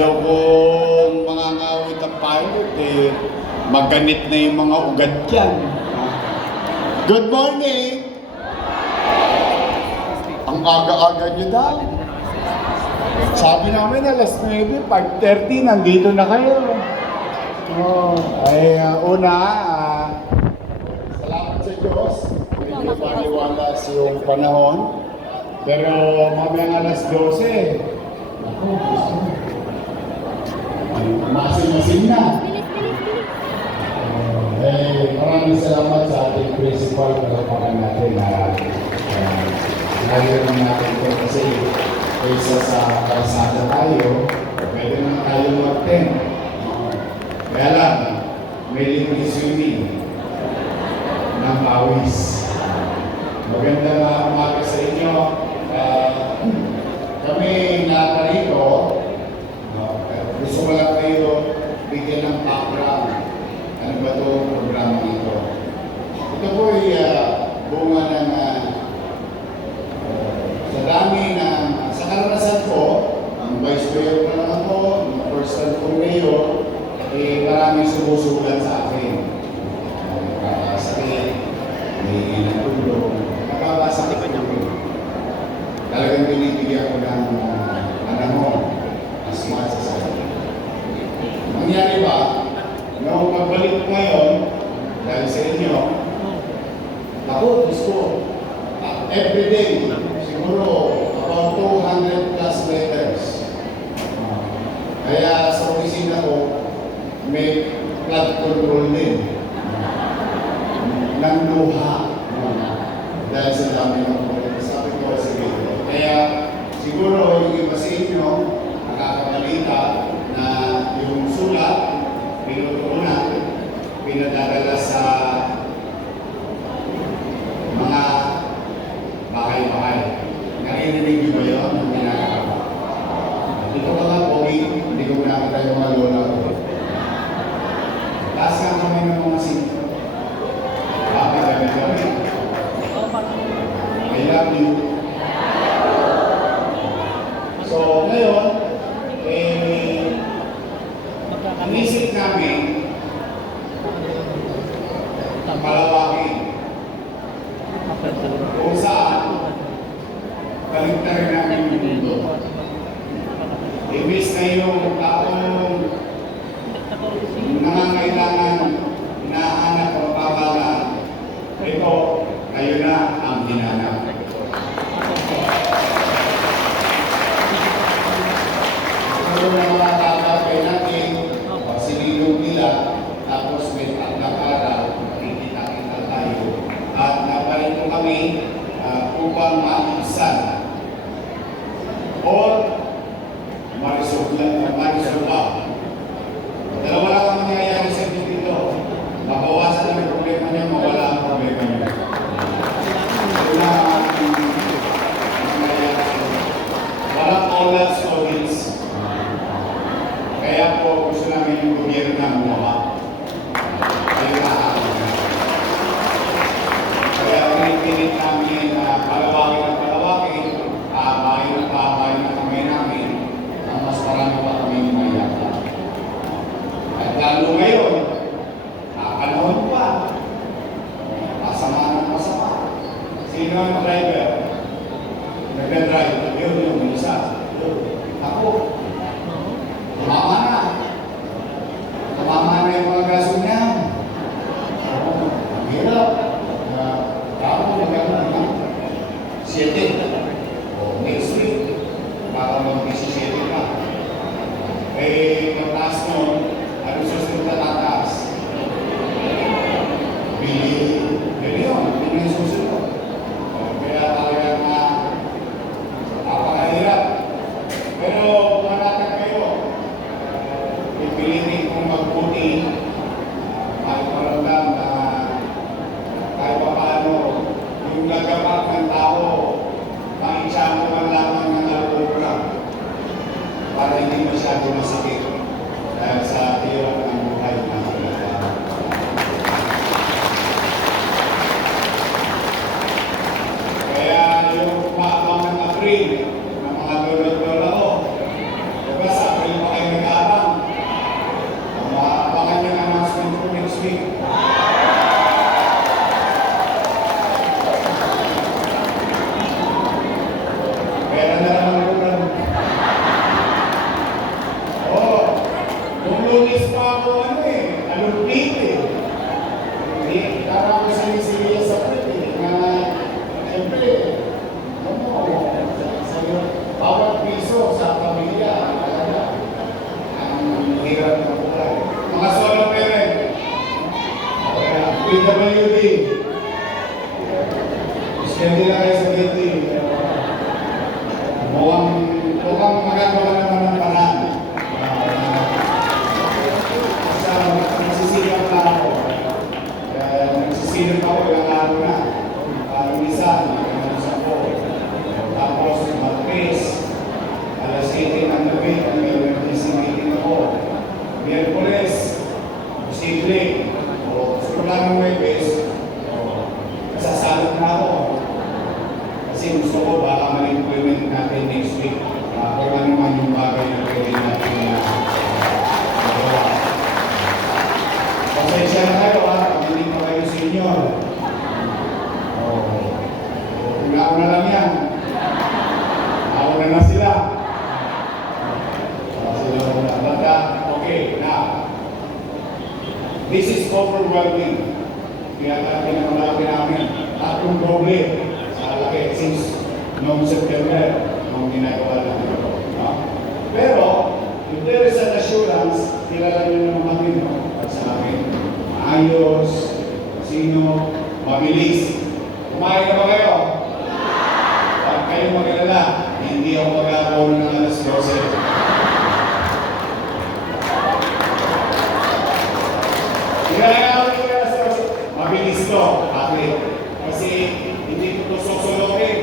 Ayaw kong mga ngawit ang pilot maganit na yung mga ugat dyan. Good morning! Ang aga-aga nyo daw. Sabi namin alas 9, 5:30, nandito na kayo. Salamat sa Diyos. Medyo paniwalas yung panahon. Pero mamayang alas 12, masin-masin na. Maraming salamat sa ating principal para pakan natin na ngayon natin ito kasi kaysa sa kalsada tayo, pwede naman tayo mag-10. Kaya lang, may libre swimming ng pawis. Magandang umaga sa inyo. Kami naparito, gusto ko lang kayo bigyan ng background. Ano ba itong programa ito? Ito po ay bunga ng sa dami ng sa karanasan ko, ang vice mayor pa lang ako, ang first time kong mayor, maraming sumusulat sa akin. Sakit, may natulog, nakabasa ko niya po. Talagang binibigyan ko ng panahon as much as I can. Nangyari ba? Nung pagbalik ko ngayon, dahil sa inyo, ako gusto, everyday, siguro about 200 plus letters. Kaya sa opisina ko, may flood control din. Ng luha. Dahil sa dami ng problema. Sabi ko, sige. Kaya siguro yung iba sa inyo, nakakabalita na yung sulat, pinutunan, pinadadala sa mga bahay-bahay. Narinig niyo ba yun? Ang ginagawa. Dito ka nga, Pogi, hindi ko nakita yung mga lola ko. Taas nga kami ng mga sinto. Bakit kami kami? I love you. So, ngayon, ang isip namin, palawakin. Kung saan, kaligtarin namin yung mundo. Imbis na yung taong nangangailangan na hanap ang pamahalaan, ito, kayo na ang hinanap. Ito na mga tatapay natin, sililong nila, tapos may pagkakara, makikita-kita tayo. At naparito kami upang maisan or marisolba. Dalawa lang ang mangyayari sa inyo dito. Mabawasan lang yung problema niya, mawala ang problema niya. Ito na ang mangyayari sa inyo. Walang all stories. Kaya po gusto namin yung gobyerno na gumawa. Kayo na kaya pinipilit namin na palawakin at palawakin, pahabayin at pahabayin ang kamay namin, ang mas marami pa kami mayaka. At lalo ngayon, nakapanahon pa, masama ng masama. Sino ang driver? Nagda-drive, yun yung isa. Ako. Tumama na. Tumama na yung mga gaso niya. Ang hirap. Tao, magkakaroon na. 7. O, next week. Baka mag-17 na. Pagtaas nun, ano susunod na tataas? Bilyon. Yun yung susunod. Kaya talagang napakahirap. Pero, manatag kayo. Pipilitin kong magbuti ay paramdam na kahit pa paano yung nagapak ng tao maitsama man lamang ng alpura para hindi masyado masakit dahil sa hirap ng buhay ng pinagdaan. Kaya yung umaabang ng April ng mga lolo-lola ko, diba sa April pa kayo pulis pa ako alupit eh. Tara ako sa Nisiriya sa pulit eh. Na, siyempre, bawat piso sa pamilya, ang hirap ng buhay. Mga solo parent, PWD, iskende na kayo sa building. Mukhang magagawa naman ng paraan. Nagsisilip na ako. Nagsisilip ako ilang araw na. Yung isa, nagkamusan ko. Tapos, mag-face. Alas 18 ang gabi, ang emergency meeting ako. Miyerkules, posible. Gusto ko lang ng Webes, nasasalot na ako. Kasi gusto ko baka ma-employment natin next week. Kung ano man yung bagay na pwede natin magawa. Pasensya na kayo pag hindi pa kayo senior. Kung ako na lang yan, ako na sila. Okay, now, this is overwhelming. Kaya pinakamalaki namin at yung problem sa laki since noong September, noong ginagawa natin ito. No? Pero, if there is an assurance, kilala nyo naman kami at sa amin. Maayos, sino, mabilis. Kumain na ba kayo? Huwag kayong mag-alala, hindi ako mag-aabono ng alas 12. Mabilis to, bakit? Kasi hindi ko ito sosolokin.